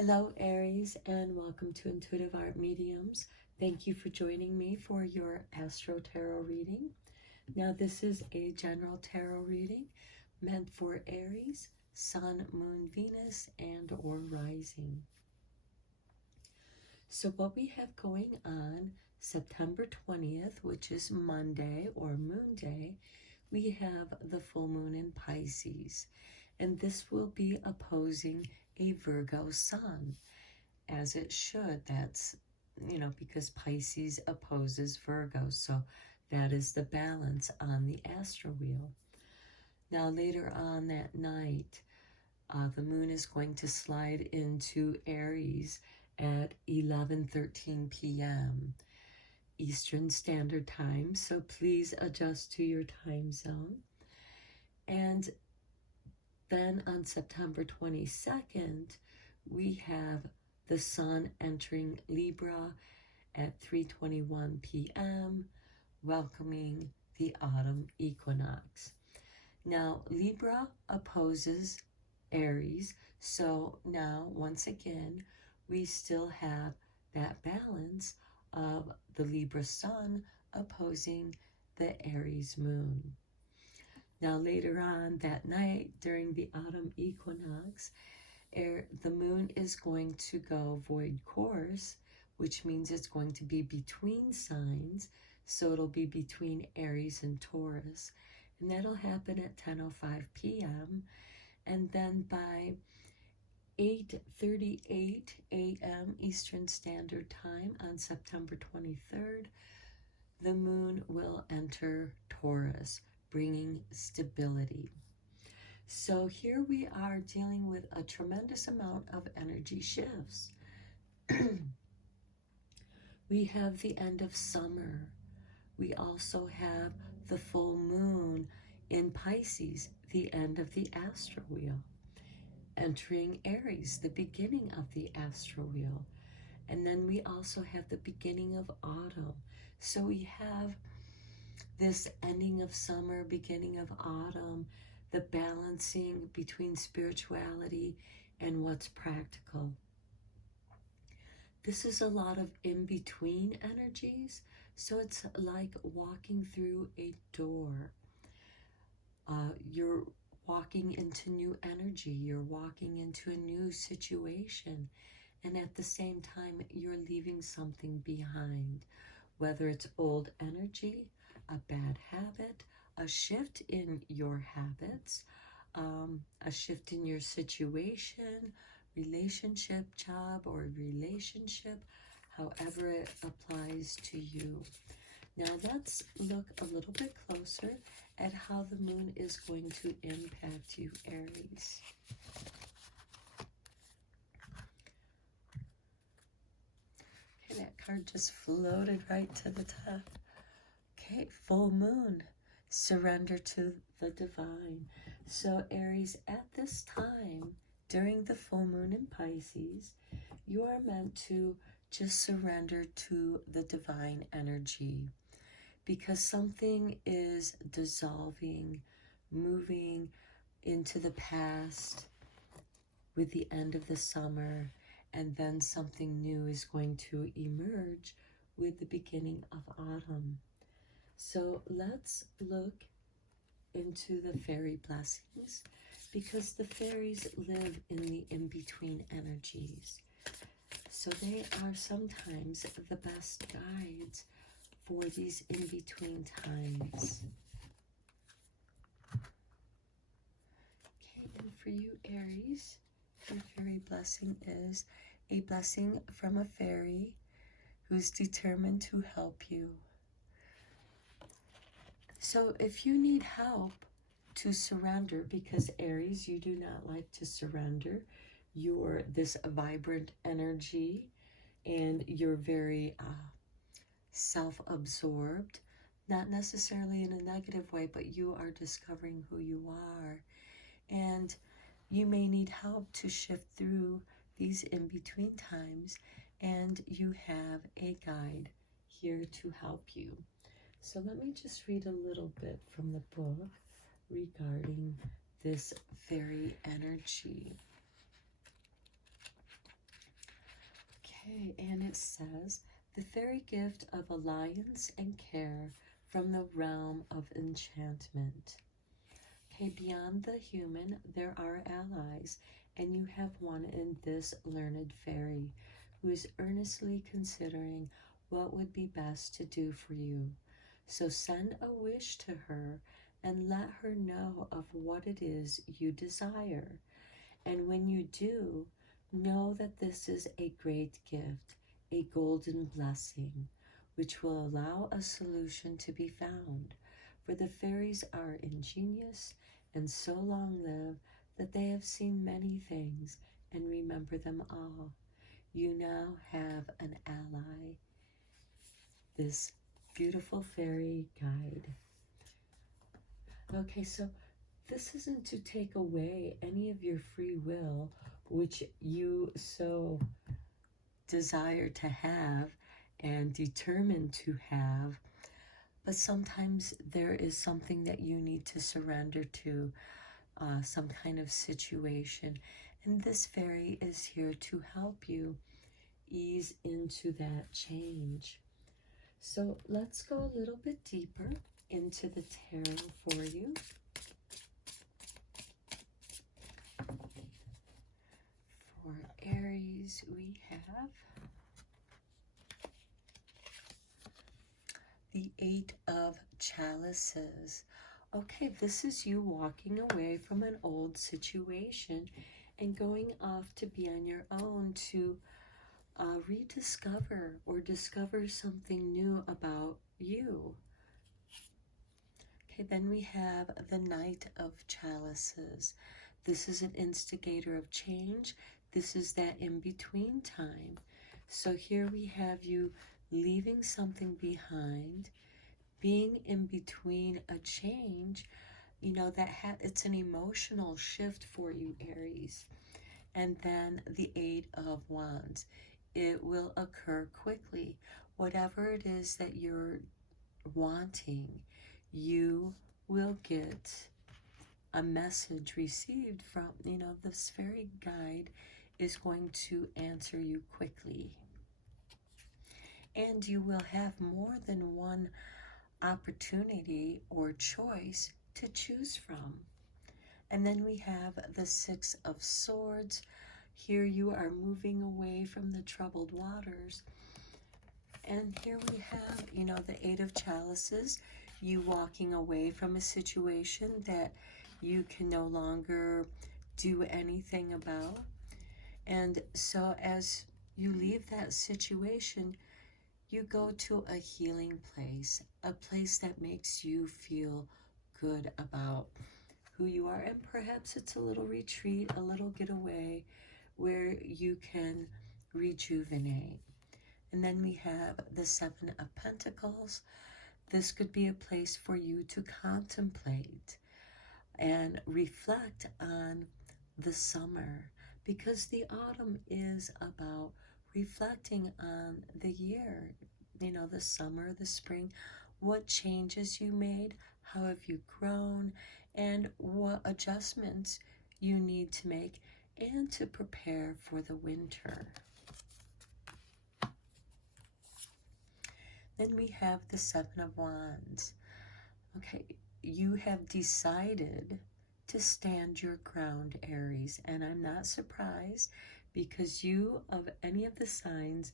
Hello, Aries, and welcome to Intuitive Art Mediums. Thank you for joining me for your Astro Tarot reading. Now, this is a general tarot reading meant for Aries, Sun, Moon, Venus, and or Rising. So what we have going on September 20th, which is Monday or Moon Day, we have the full moon in Pisces. And this will be opposing a Virgo sun, as it should. That's, because Pisces opposes Virgo. So that is the balance on the astro wheel. Now, later on that night, the moon is going to slide into Aries at 11:13 p.m. Eastern Standard Time. So please adjust to your time zone. And then on September 22nd, we have the sun entering Libra at 3:21 p.m., welcoming the autumn equinox. Now, Libra opposes Aries, so now, once again, we still have that balance of the Libra sun opposing the Aries moon. Now, later on that night, during the autumn equinox, the moon is going to go void course, which means it's going to be between signs. So it'll be between Aries and Taurus. And that'll happen at 10:05 p.m. And then by 8:38 a.m. Eastern Standard Time on September 23rd, the moon will enter Taurus, bringing stability. So here we are dealing with a tremendous amount of energy shifts. We have the end of summer. We also have the full moon in Pisces, the end of the astro wheel, entering Aries, the beginning of the astro wheel. And then we also have the beginning of autumn. So we have this ending of summer, beginning of autumn, the balancing between spirituality and what's practical. This is a lot of in-between energies, so it's like walking through a door. You're walking into new energy, you're walking into a new situation, and at the same time, you're leaving something behind, whether it's old energy, a bad habit, a shift in your habits, a shift in your situation, relationship, job, or relationship, however it applies to you. Now let's look a little bit closer at how the moon is going to impact you, Aries. Okay, that card just floated right to the top. Okay, full moon, surrender to the divine. So Aries, at this time, during the full moon in Pisces, you are meant to just surrender to the divine energy, because something is dissolving, moving into the past with the end of the summer, and then something new is going to emerge with the beginning of autumn. So let's look into the fairy blessings, because the fairies live in the in-between energies. So they are sometimes the best guides for these in-between times. Okay, and for you, Aries, your fairy blessing is a blessing from a fairy who's determined to help you. So if you need help to surrender, because Aries, you do not like to surrender, you're this vibrant energy and you're very self-absorbed, not necessarily in a negative way, but you are discovering who you are. And you may need help to shift through these in-between times, and you have a guide here to help you. So let me just read a little bit from the book regarding this fairy energy. Okay, and it says, the fairy gift of alliance and care from the realm of enchantment. Okay, beyond the human, there are allies, and you have one in this learned fairy who is earnestly considering what would be best to do for you. So send a wish to her and let her know of what it is you desire. And when you do, know that this is a great gift, a golden blessing, which will allow a solution to be found. For the fairies are ingenious and so long-lived that they have seen many things and remember them all. You now have an ally, this beautiful fairy guide. Okay, so this isn't to take away any of your free will, which you so desire to have and determined to have, but sometimes there is something that you need to surrender to, some kind of situation, and this fairy is here to help you ease into that change. So let's go a little bit deeper into the tarot for you. For Aries, we have the Eight of Chalices. Okay, this is you walking away from an old situation and going off to be on your own to rediscover or discover something new about you. Okay, then we have the Knight of Chalices. This is an instigator of change. This is that in-between time. So here we have you leaving something behind, being in between a change, you know, it's an emotional shift for you, Aries. And then the Eight of Wands. It will occur quickly. Whatever it is that you're wanting, you will get a message received from, you know, this fairy guide is going to answer you quickly. And you will have more than one opportunity or choice to choose from. And then we have the Six of Swords. Here you are moving away from the troubled waters. And here we have, you know, the Eight of Chalices, you walking away from a situation that you can no longer do anything about. And so as you leave that situation, you go to a healing place, a place that makes you feel good about who you are. And perhaps it's a little retreat, a little getaway where you can rejuvenate. And then we have the Seven of Pentacles. This could be a place for you to contemplate and reflect on the summer, because the autumn is about reflecting on the year, you know, the summer, the spring, what changes you made, how have you grown, and what adjustments you need to make, and to prepare for the winter. Then we have the Seven of Wands. Okay, you have decided to stand your ground, Aries, and I'm not surprised, because you, of any of the signs,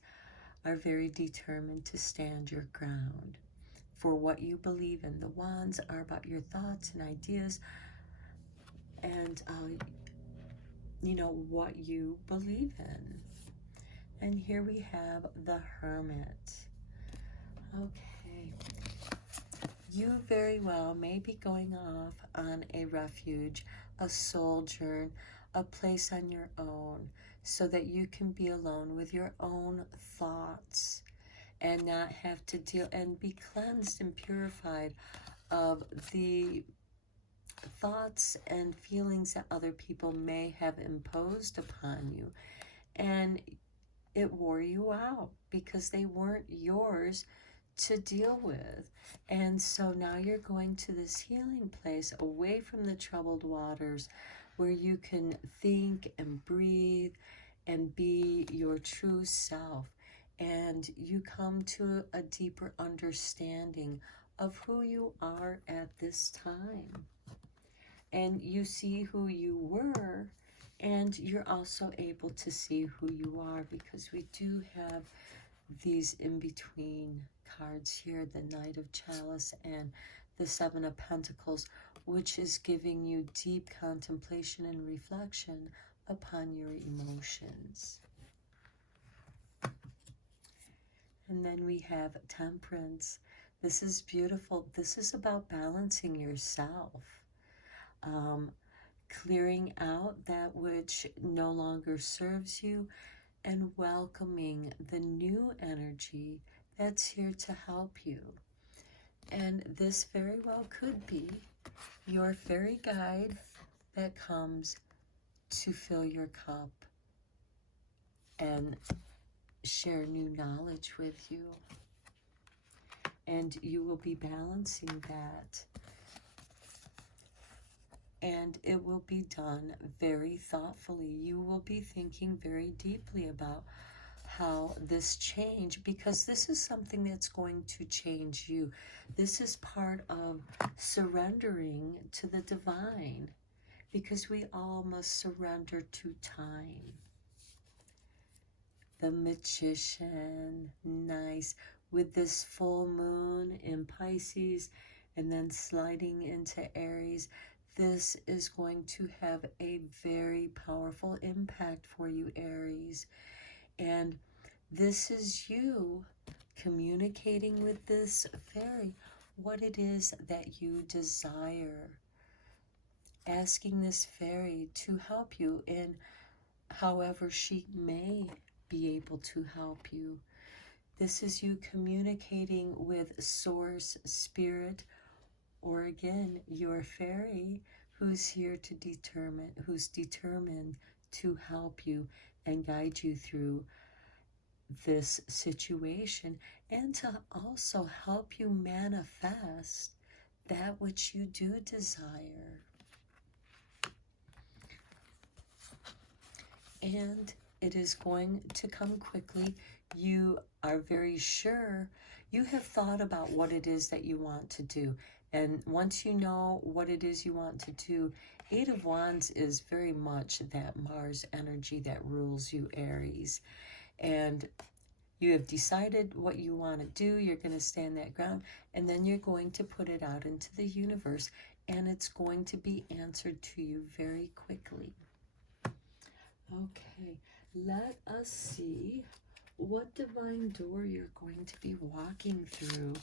are very determined to stand your ground for what you believe in. The wands are about your thoughts and ideas and, you know, what you believe in. And here we have the Hermit. Okay. You very well may be going off on a refuge, a sojourn, a place on your own, so that you can be alone with your own thoughts and not have to deal and be cleansed and purified of the thoughts and feelings that other people may have imposed upon you. And it wore you out because they weren't yours to deal with. And so now you're going to this healing place away from the troubled waters where you can think and breathe and be your true self. And you come to a deeper understanding of who you are at this time. And you see who you were, and you're also able to see who you are, because we do have these in-between cards here, the Knight of Chalice and the Seven of Pentacles, which is giving you deep contemplation and reflection upon your emotions. And then we have Temperance. This is beautiful. This is about balancing yourself, clearing out that which no longer serves you, and welcoming the new energy that's here to help you. And this very well could be your fairy guide that comes to fill your cup and share new knowledge with you. And you will be balancing that. And it will be done very thoughtfully. You will be thinking very deeply about how this change, because this is something that's going to change you. This is part of surrendering to the divine, because we all must surrender to time. The Magician, nice, with this full moon in Pisces and then sliding into Aries. This is going to have a very powerful impact for you, Aries. And this is you communicating with this fairy what it is that you desire. Asking this fairy to help you in however she may be able to help you. This is you communicating with Source, Spirit, or again, your fairy, who's here to determine, who's determined to help you and guide you through this situation, and to also help you manifest that which you do desire. And it is going to come quickly. You are very sure. You have thought about what it is that you want to do. And once you know what it is you want to do, Eight of Wands is very much that Mars energy that rules you, Aries. And you have decided what you want to do. You're going to stand that ground. And then you're going to put it out into the universe. And it's going to be answered to you very quickly. Okay, let us see what divine door you're going to be walking through,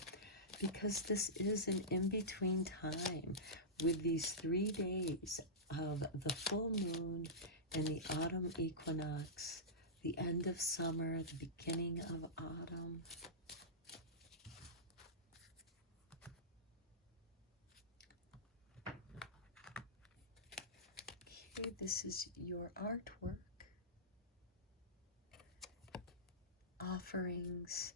because this is an in-between time with these 3 days of the full moon and the autumn equinox, the end of summer, the beginning of autumn. Okay, this is your artwork. Offerings.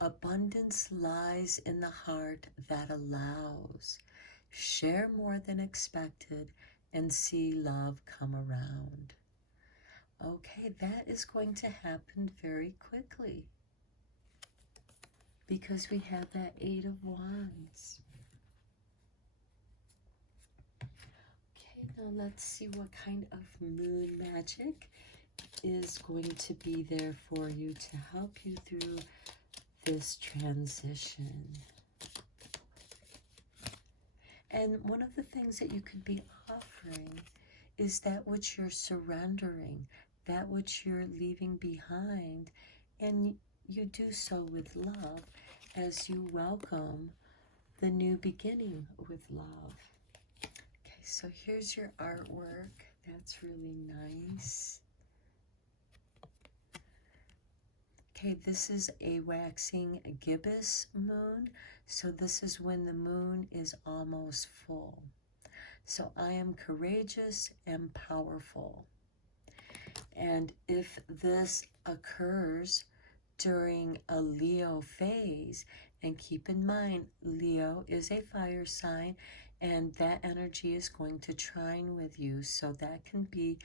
Abundance lies in the heart that allows. Share more than expected and see love come around. Okay, that is going to happen very quickly, because we have that Eight of Wands. Okay, now let's see what kind of moon magic is going to be there for you to help you through this transition. And one of the things that you could be offering is that which you're surrendering, that which you're leaving behind, and you do so with love as you welcome the new beginning with love. Okay, so here's your artwork. That's really nice. Okay, this is a waxing gibbous moon. So this is when the moon is almost full. So I am courageous and powerful. And if this occurs during a Leo phase, and keep in mind, Leo is a fire sign, and that energy is going to trine with you. So that can be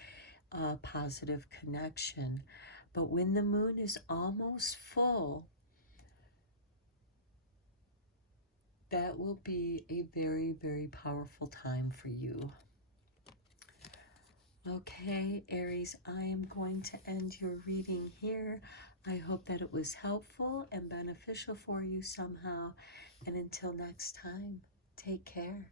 a positive connection. But when the moon is almost full, that will be a very, very powerful time for you. Okay, Aries, I am going to end your reading here. I hope that it was helpful and beneficial for you somehow. And until next time, take care.